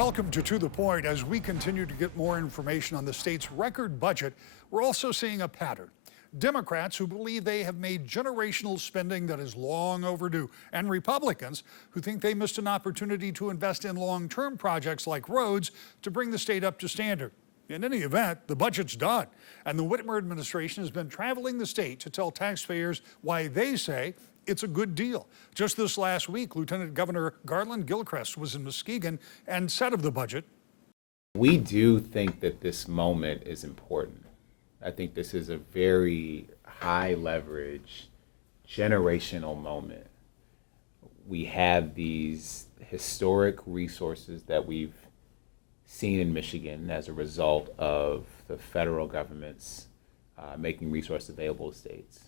Welcome to the Point. As we continue to get more information on the state's record budget, we're also seeing a pattern. Democrats who believe they have made generational spending that is long overdue, and Republicans who think they missed an opportunity to invest in long-term projects like roads to bring the state up to standard. In any event, the budget's done, and the Whitmer administration has been traveling the state to tell taxpayers why they say it's a good deal. Just this last week, Lieutenant Governor Garland Gilchrist was in Muskegon and said of the budget, "We do think that this moment is important. I think this is a very high leverage, generational moment. We have these historic resources that we've seen in Michigan as a result of the federal government's making resources available to states.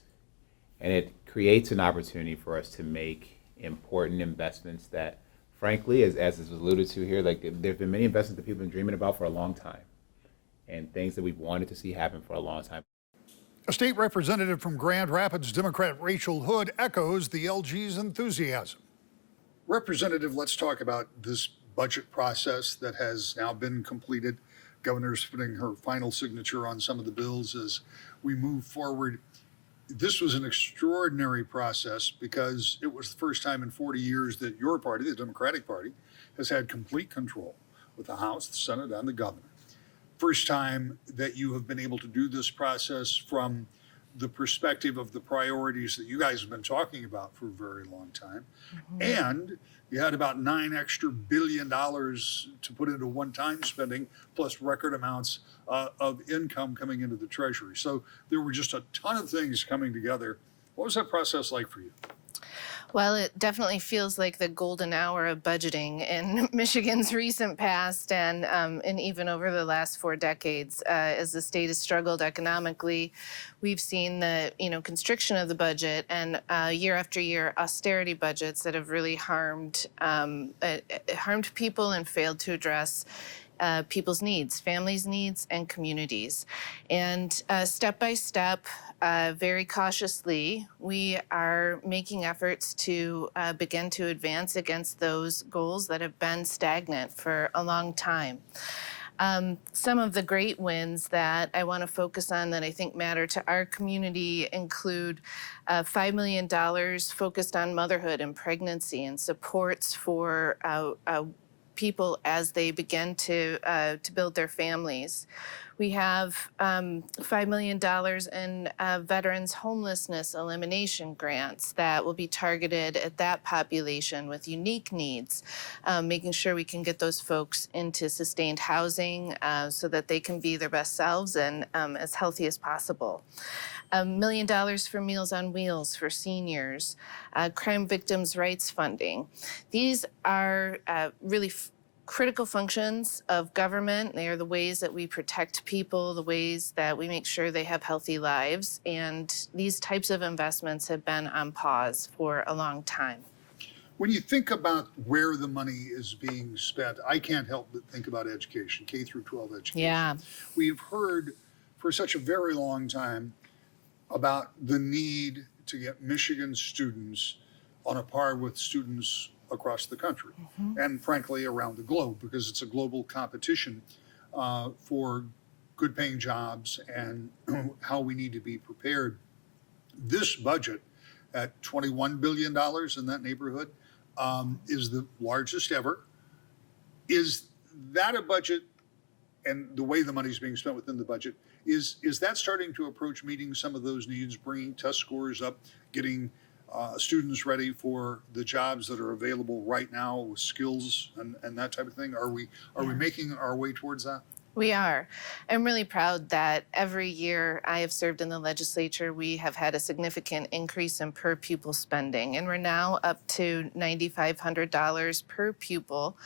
And it creates an opportunity for us to make important investments that, frankly, as was alluded to here, like there have been many investments that people have been dreaming about for a long time and things that we've wanted to see happen for a long time." A state representative from Grand Rapids, Democrat Rachel Hood, echoes the LG's enthusiasm. Representative, let's talk about this budget process that has now been completed. Governor's putting her final signature on some of the bills as we move forward. This was an extraordinary process because it was the first time in 40 years that your party, the Democratic Party, has had complete control with the House, the Senate, and the governor. First time that you have been able to do this process from the perspective of the priorities that you guys have been talking about for a very long time. And you had about $9 billion to put into one-time spending, plus record amounts of income coming into the Treasury. So there were just a ton of things coming together. What was that process like for you? Well, it definitely feels like the golden hour of budgeting in Michigan's recent past and even over the last 4 decades. As the state has struggled economically, we've seen the constriction of the budget and year after year austerity budgets that have really harmed people and failed to address people's needs, families' needs, and communities. And step by step, very cautiously, we are making efforts to begin to advance against those goals that have been stagnant for a long time. Some of the great wins that I want to focus on that I think matter to our community include $5 million focused on motherhood and pregnancy and supports for people as they begin to build their families. We have $5 million in veterans homelessness elimination grants that will be targeted at that population with unique needs, making sure we can get those folks into sustained housing so that they can be their best selves and as healthy as possible. $1 million for Meals on Wheels for seniors, crime victims' rights funding. These are really critical functions of government. They are the ways that we protect people, the ways that we make sure they have healthy lives. And these types of investments have been on pause for a long time. When you think about where the money is being spent, I can't help but think about education, K through 12 education. Yeah. We've heard for such a very long time about the need to get Michigan students on a par with students across the country and frankly around the globe, because it's a global competition for good paying jobs and how we need to be prepared. This budget at $21 billion in that neighborhood is the largest ever. Is that a budget, and the way the money is being spent within the budget, is that starting to approach meeting some of those needs, bringing test scores up, getting students ready for the jobs that are available right now with skills and that type of thing? Are we making our way towards that? We are. I'm really proud that every year I have served in the legislature, we have had a significant increase in per pupil spending, and we're now up to $9,500 per pupil.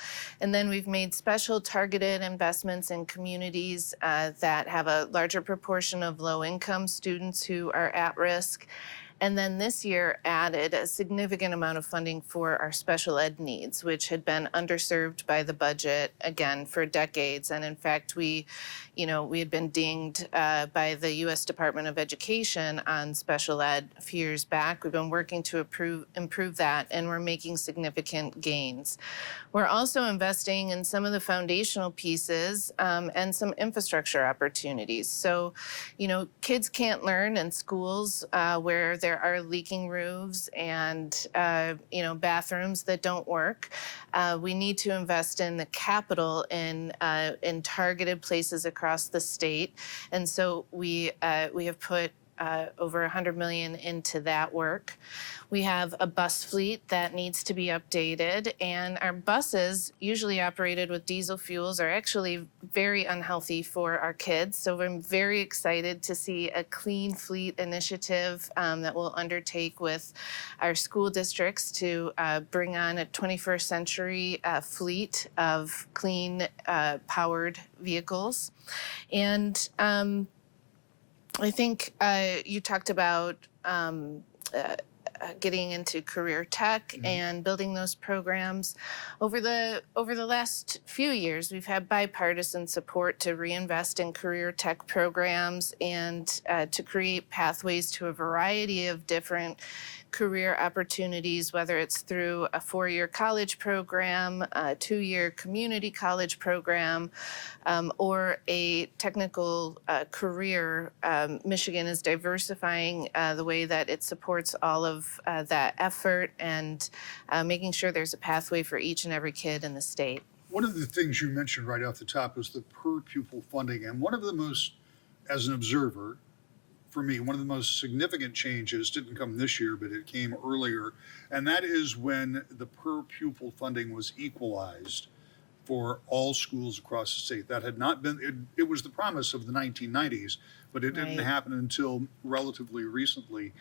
And then we've made special targeted investments in communities that have a larger proportion of low-income students who are at risk. And then this year added a significant amount of funding for our special ed needs, which had been underserved by the budget again for decades. And in fact, we had been dinged by the U.S. Department of Education on special ed a few years back. We've been working to improve that, and we're making significant gains. We're also investing in some of the foundational pieces and some infrastructure opportunities. So, kids can't learn in schools where there are leaking roofs and, bathrooms that don't work. We need to invest in the capital in targeted places across the state. And so we have put over $100 million into that work. We have a bus fleet that needs to be updated, and our buses, usually operated with diesel fuels, are actually very unhealthy for our kids. So I'm very excited to see a clean fleet initiative that we'll undertake with our school districts to bring on a 21st century fleet of clean powered vehicles. And I think you talked about getting into career tech and building those programs. Over the last few years, we've had bipartisan support to reinvest in career tech programs and to create pathways to a variety of different career opportunities, whether it's through a 4-year college program, a 2-year community college program, or a technical career. Michigan is diversifying the way that it supports all of that effort and making sure there's a pathway for each and every kid in the state. One of the things you mentioned right off the top was the per pupil funding. And one of the most, as an observer, for me, one of the most significant changes didn't come this year, but it came earlier. And that is when the per pupil funding was equalized for all schools across the state. That had not been, it was the promise of the 1990s, but it didn't happen until relatively recently.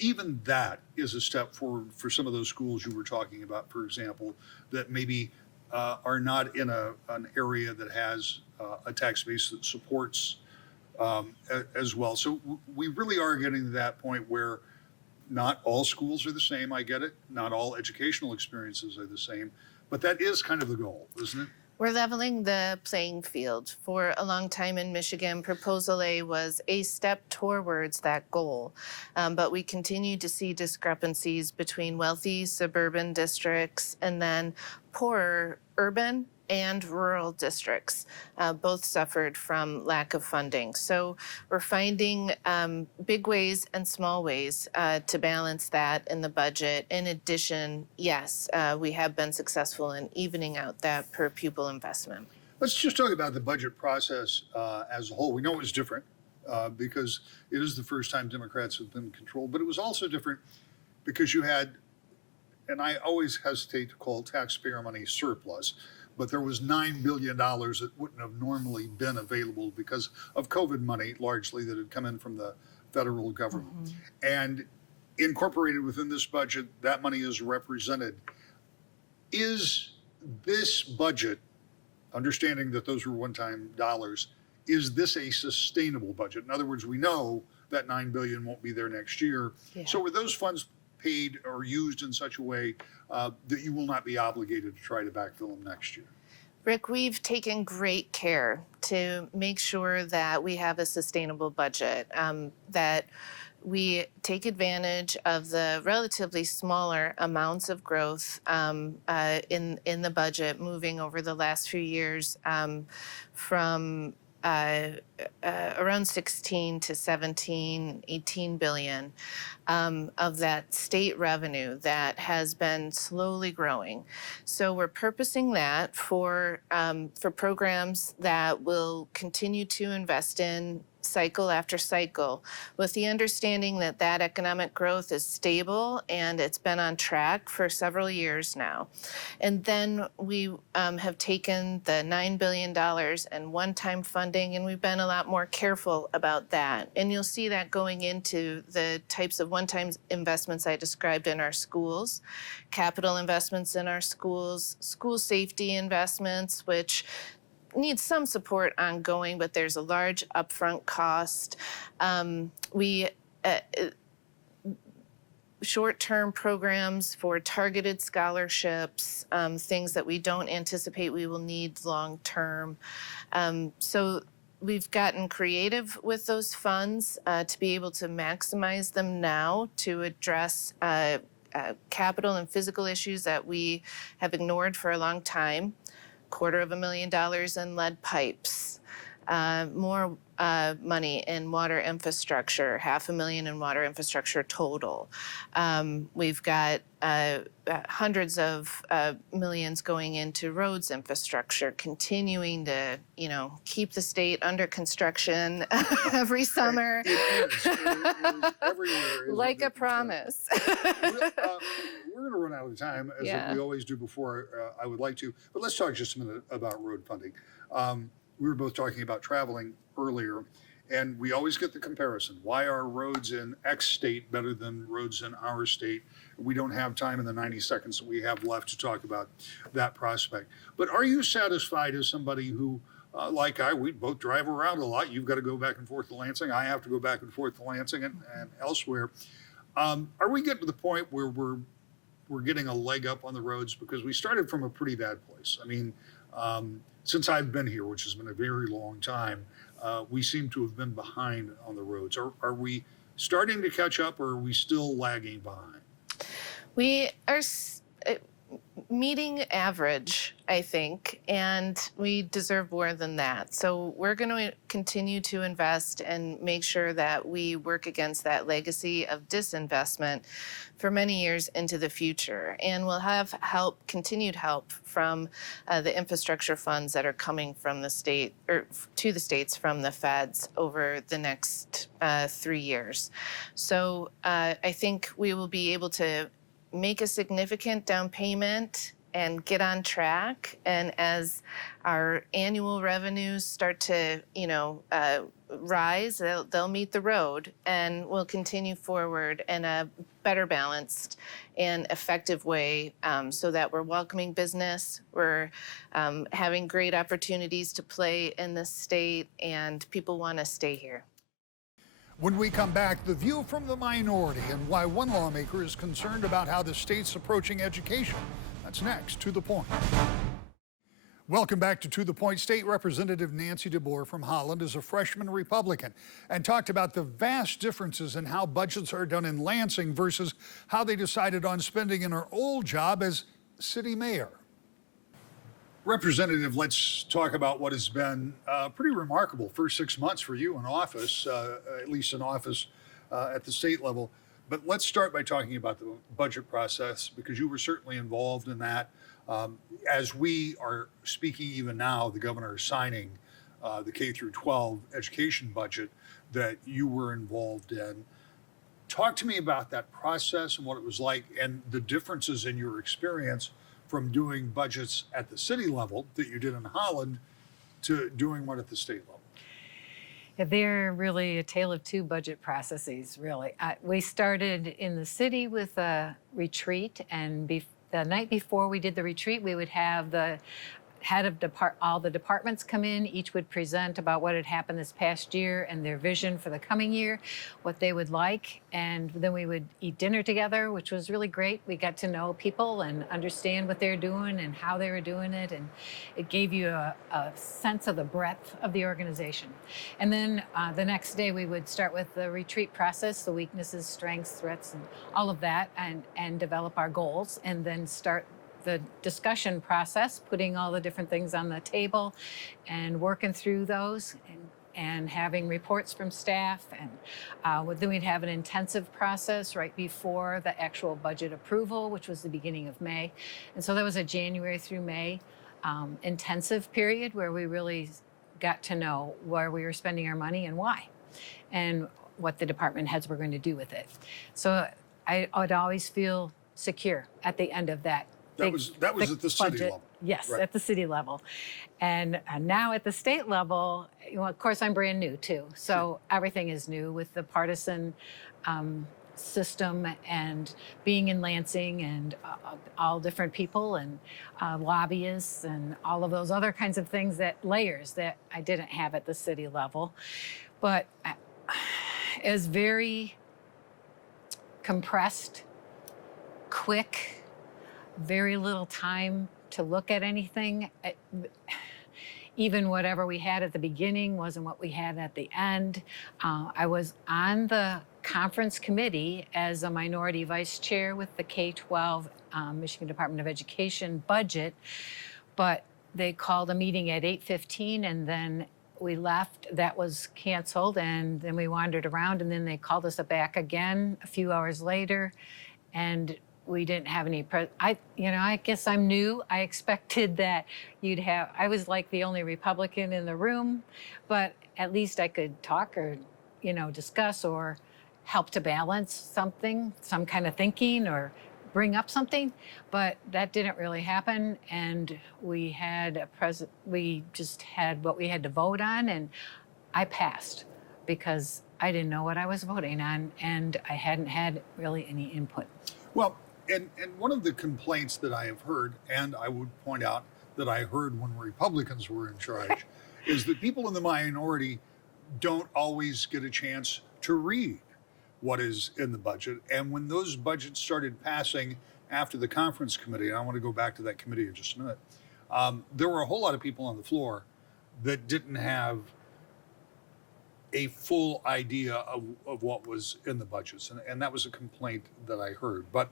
Even that is a step forward for some of those schools you were talking about, for example, that maybe are not in an area that has a tax base that supports as well. So we really are getting to that point where not all schools are the same. I get it. Not all educational experiences are the same, but that is kind of the goal, isn't it? We're leveling the playing field. For a long time in Michigan, Proposal A was a step towards that goal. But we continue to see discrepancies between wealthy suburban districts and then poorer urban and rural districts. Both suffered from lack of funding. So we're finding big ways and small ways to balance that in the budget. In addition, yes, we have been successful in evening out that per pupil investment. Let's just talk about the budget process as a whole. We know it was different because it is the first time Democrats have been controlled, but it was also different because you had, and I always hesitate to call taxpayer money surplus, but there was $9 billion that wouldn't have normally been available because of COVID money, largely, that had come in from the federal government. And incorporated within this budget, that money is represented. Is this budget, understanding that those were one-time dollars, is this a sustainable budget? In other words, we know that $9 billion won't be there next year. Yeah. So were those funds paid or used in such a way that you will not be obligated to try to backfill them next year? Rick, we've taken great care to make sure that we have a sustainable budget, that we take advantage of the relatively smaller amounts of growth in the budget moving over the last few years from around 16 to 17, 18 billion of that state revenue that has been slowly growing. So we're purposing that for programs that will continue to invest in cycle after cycle, with the understanding that that economic growth is stable and it's been on track for several years now. And then we have taken the $9 billion and one-time funding, and we've been a lot more careful about that. And you'll see that going into the types of one-time investments I described in our schools, capital investments in our schools, school safety investments, which needs some support ongoing, but there's a large upfront cost. short-term programs for targeted scholarships, things that we don't anticipate we will need long-term. So we've gotten creative with those funds to be able to maximize them now to address capital and physical issues that we have ignored for a long time. $250,000 in lead pipes, more money in water infrastructure, $500,000 in water infrastructure total. We've got hundreds of millions going into roads infrastructure, continuing to, keep the state under construction every summer. It is everywhere. Like a promise. We're going to run out of time, as Yeah. we always do before I would like to. But let's talk just a minute about road funding. We were both talking about traveling earlier, and we always get the comparison. Why are roads in X state better than roads in our state? We don't have time in the 90 seconds that we have left to talk about that prospect. But are you satisfied as somebody who, we both drive around a lot. You've got to go back and forth to Lansing. I have to go back and forth to Lansing and elsewhere. Are we getting to the point where we're getting a leg up on the roads? Because we started from a pretty bad place. I mean, since I've been here, which has been a very long time, we seem to have been behind on the roads. Are we starting to catch up, or are we still lagging behind? We are meeting average, I think, and we deserve more than that. So we're going to continue to invest and make sure that we work against that legacy of disinvestment for many years into the future. And we'll have continued help from the infrastructure funds that are coming from the state, or to the states from the feds over the next 3 years. So I think we will be able to make a significant down payment and get on track. And as our annual revenues start to, rise, they'll meet the road, and we'll continue forward in a better balanced and effective way, so that we're welcoming business, we're having great opportunities to play in the state, and people want to stay here. When we come back, the view from the minority and why one lawmaker is concerned about how the state's approaching education. That's next, To the Point. Welcome back to The Point. State Representative Nancy DeBoer from Holland is a freshman Republican and talked about the vast differences in how budgets are done in Lansing versus how they decided on spending in her old job as city mayor. Representative, let's talk about what has been pretty remarkable first 6 months for you in office, at least in office at the state level. But let's start by talking about the budget process, because you were certainly involved in that. As we are speaking even now, the governor is signing the K through 12 education budget that you were involved in. Talk to me about that process and what it was like, and the differences in your experience from doing budgets at the city level that you did in Holland to doing one at the state level. Yeah, they're really a tale of two budget processes, really. We started in the city with a retreat, and the night before we did the retreat, we would have the head of all the departments come in. Each would present about what had happened this past year and their vision for the coming year, what they would like. And then we would eat dinner together, which was really great. We got to know people and understand what they're doing and how they were doing it. And it gave you a sense of the breadth of the organization. And then the next day we would start with the retreat process, the weaknesses, strengths, threats, and all of that, and develop our goals, and then start the discussion process, putting all the different things on the table and working through those, and having reports from staff. And then we'd have an intensive process right before the actual budget approval, which was the beginning of May. And so that was a January through May intensive period where we really got to know where we were spending our money and why, and what the department heads were going to do with it. So I would always feel secure at the end of that. That was at the city level. Yes, Right. at the city level. And now at the state level, of course, I'm brand new too. So everything is new with the partisan system and being in Lansing, and all different people and lobbyists and all of those other kinds of things, layers that I didn't have at the city level. But it was very compressed quick, very little time to look at anything. Even whatever we had at the beginning wasn't what we had at the end. I was on the conference committee as a minority vice chair with the K-12 Michigan Department of Education budget, but they called a meeting at 8:15 and then we left. That was canceled, and then we wandered around, and then they called us back again a few hours later, and we didn't have any. I guess I'm new. I expected that you'd have. I was like the only Republican in the room, but at least I could talk or, discuss or help to balance something, some kind of thinking, or bring up something. But that didn't really happen, and we had we just had what we had to vote on, and I passed because I didn't know what I was voting on, and I hadn't had really any input. Well, and one of the complaints that I have heard, and I would point out that I heard when Republicans were in charge, is that people in the minority don't always get a chance to read what is in the budget. And when those budgets started passing after the conference committee, and I want to go back to that committee in just a minute, there were a whole lot of people on the floor that didn't have a full idea of what was in the budgets. And that was a complaint that I heard. But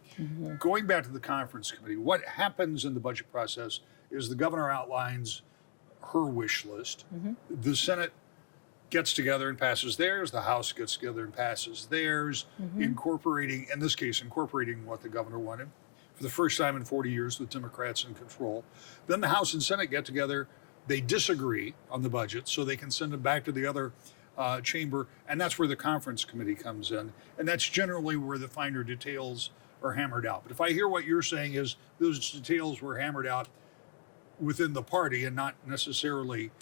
going back to the conference committee, what happens in the budget process is the governor outlines her wish list. The Senate gets together and passes theirs. The House gets together and passes theirs, incorporating what the governor wanted. For the first time in 40 years with Democrats in control. Then the House and Senate get together. They disagree on the budget, so they can send it back to the other chamber, and that's where the conference committee comes in, and that's generally where the finer details are hammered out. But if I hear what you're saying is those details were hammered out within the party and not necessarily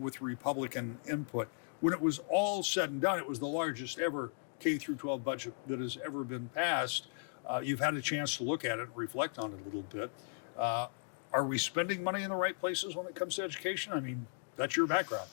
with Republican input. When it was all said and done, it was the largest ever K through 12 budget that has ever been passed. You've had a chance to look at it and reflect on it a little bit. Are we spending money in the right places when it comes to education? I mean, that's your background.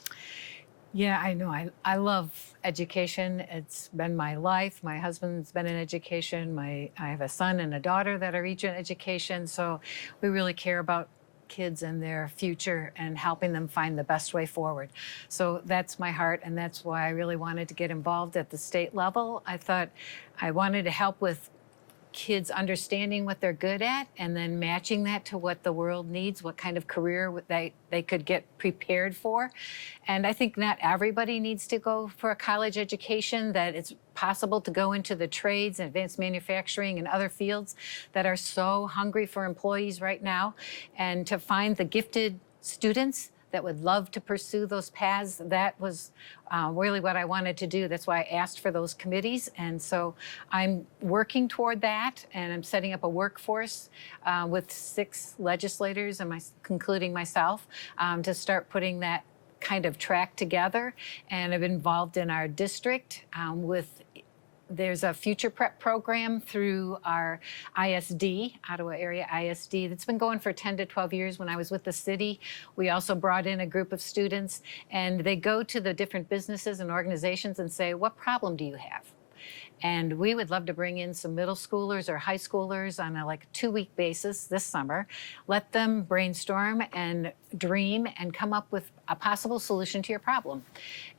Yeah, I know. I love education. It's been my life. My husband's been in education. I have a son and a daughter that are each in education. So we really care about kids and their future and helping them find the best way forward. So that's my heart, and that's why I really wanted to get involved at the state level. I thought I wanted to help with kids understanding what they're good at and then matching that to what the world needs, what kind of career they could get prepared for. And I think not everybody needs to go for a college education, that it's possible to go into the trades and advanced manufacturing and other fields that are so hungry for employees right now, and to find the gifted students that would love to pursue those paths. That was really what I wanted to do. That's why I asked for those committees. And so I'm working toward that, and I'm setting up a workforce with 6 legislators, and including myself, to start putting that kind of track together. And I've been involved in our district there's a future prep program through our ISD, Ottawa Area ISD, that's been going for 10 to 12 years. When I was with the city, we also brought in a group of students, and they go to the different businesses and organizations and say, what problem do you have? And we would love to bring in some middle schoolers or high schoolers on a 2-week basis this summer, let them brainstorm and dream and come up with a possible solution to your problem.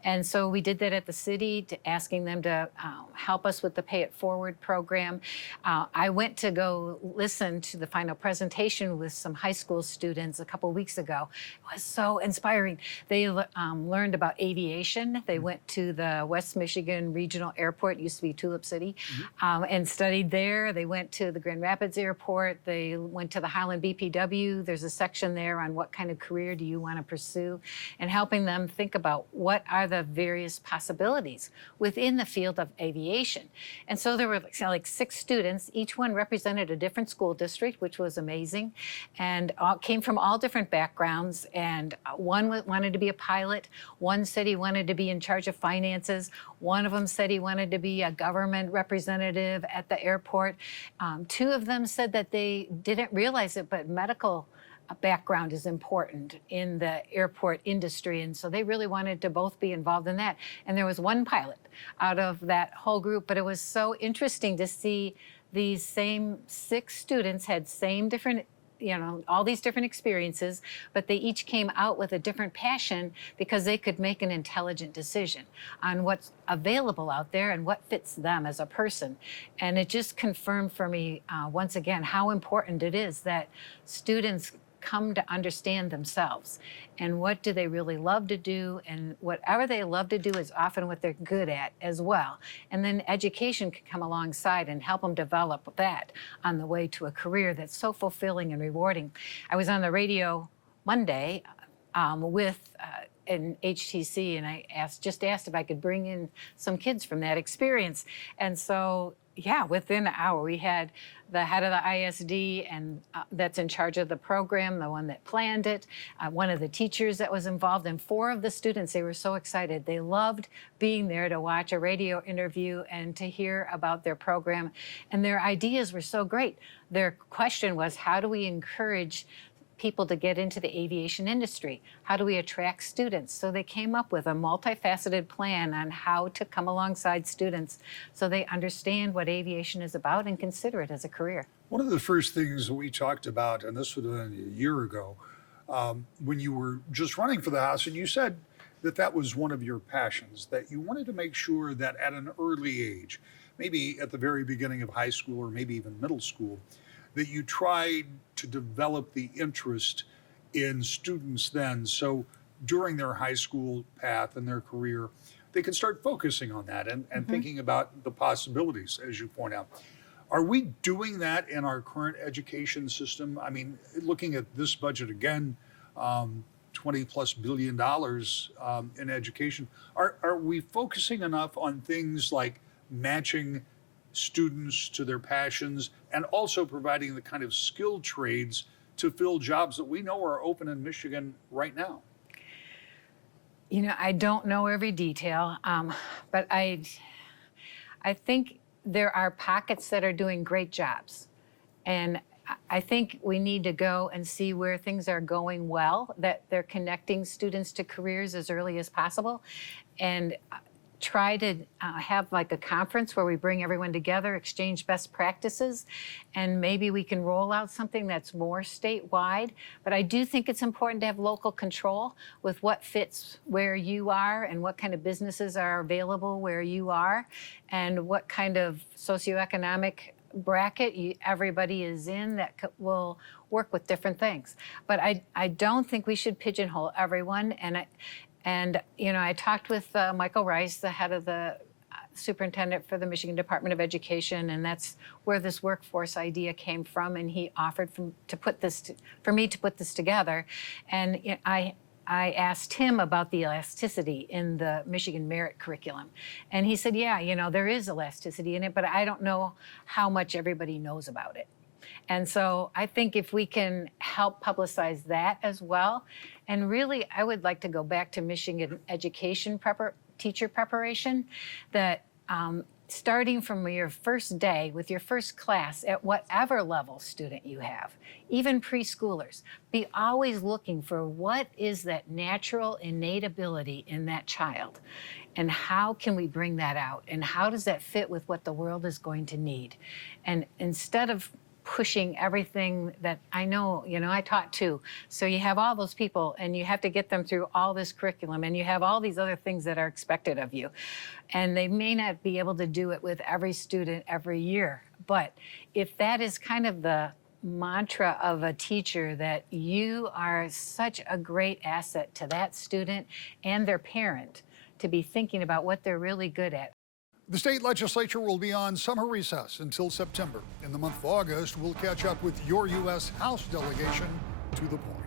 And so we did that at the city, asking them to help us with the Pay It Forward program. I went to go listen to the final presentation with some high school students a couple weeks ago. It was so inspiring. They learned about aviation. They went to the West Michigan Regional Airport, used to be Tulip City, and studied there. They went to the Grand Rapids Airport. They went to the Highland BPW. There's a section there on what kind of career do you want to pursue, and helping them think about what are the various possibilities within the field of aviation. And so there were 6 students. Each one represented a different school district, which was amazing, and came from all different backgrounds. And one wanted to be a pilot. One said he wanted to be in charge of finances. One of them said he wanted to be a government representative at the airport. 2 of them said that they didn't realize it, but medical background is important in the airport industry, and so they really wanted to both be involved in that. And there was one pilot out of that whole group, but it was so interesting to see these same 6 students had same different, all these different experiences, but they each came out with a different passion because they could make an intelligent decision on what's available out there and what fits them as a person. And it just confirmed for me, once again, how important it is that students come to understand themselves and what do they really love to do, and whatever they love to do is often what they're good at as well. And then education can come alongside and help them develop that on the way to a career that's so fulfilling and rewarding. I was on the radio Monday with an HTC, and I just asked if I could bring in some kids from that experience. And so, yeah, within an hour, we had the head of the ISD and that's in charge of the program, the one that planned it, one of the teachers that was involved, and 4 of the students. They were so excited. They loved being there to watch a radio interview and to hear about their program. And their ideas were so great. Their question was, how do we encourage people to get into the aviation industry? How do we attract students? So they came up with a multifaceted plan on how to come alongside students so they understand what aviation is about and consider it as a career. One of the first things we talked about, and this would have been a year ago, when you were just running for the House, and you said that that was one of your passions, that you wanted to make sure that at an early age, maybe at the very beginning of high school or maybe even middle school, that you tried to develop the interest in students then, so during their high school path and their career, they can start focusing on that and thinking about the possibilities, as you point out. Are we doing that in our current education system? I mean, looking at this budget again, $20+ billion in education, are we focusing enough on things like matching students to their passions and also providing the kind of skilled trades to fill jobs that we know are open in Michigan right now? I don't know every detail, but I think there are pockets that are doing great jobs. And I think we need to go and see where things are going well, that they're connecting students to careers as early as possible, and try to have like a conference where we bring everyone together, exchange best practices, and maybe we can roll out something that's more statewide. But I do think it's important to have local control with what fits where you are and what kind of businesses are available where you are and what kind of socioeconomic bracket everybody is in that will work with different things. But I don't think we should pigeonhole everyone. And I talked with Michael Rice, the head of the superintendent for the Michigan Department of Education, and that's where this workforce idea came from. And he offered for me to put this together. And I asked him about the elasticity in the Michigan merit curriculum. And he said, yeah, there is elasticity in it, but I don't know how much everybody knows about it. And so I think if we can help publicize that as well, and really I would like to go back to Michigan education teacher preparation, that starting from your first day with your first class at whatever level student you have, even preschoolers, be always looking for what is that natural innate ability in that child and how can we bring that out and how does that fit with what the world is going to need. And instead of pushing everything that I know, I taught too. So you have all those people and you have to get them through all this curriculum and you have all these other things that are expected of you. And they may not be able to do it with every student every year. But if that is kind of the mantra of a teacher, that you are such a great asset to that student and their parent to be thinking about what they're really good at. The state legislature will be on summer recess until September. In the month of August, we'll catch up with your U.S. House delegation to the point.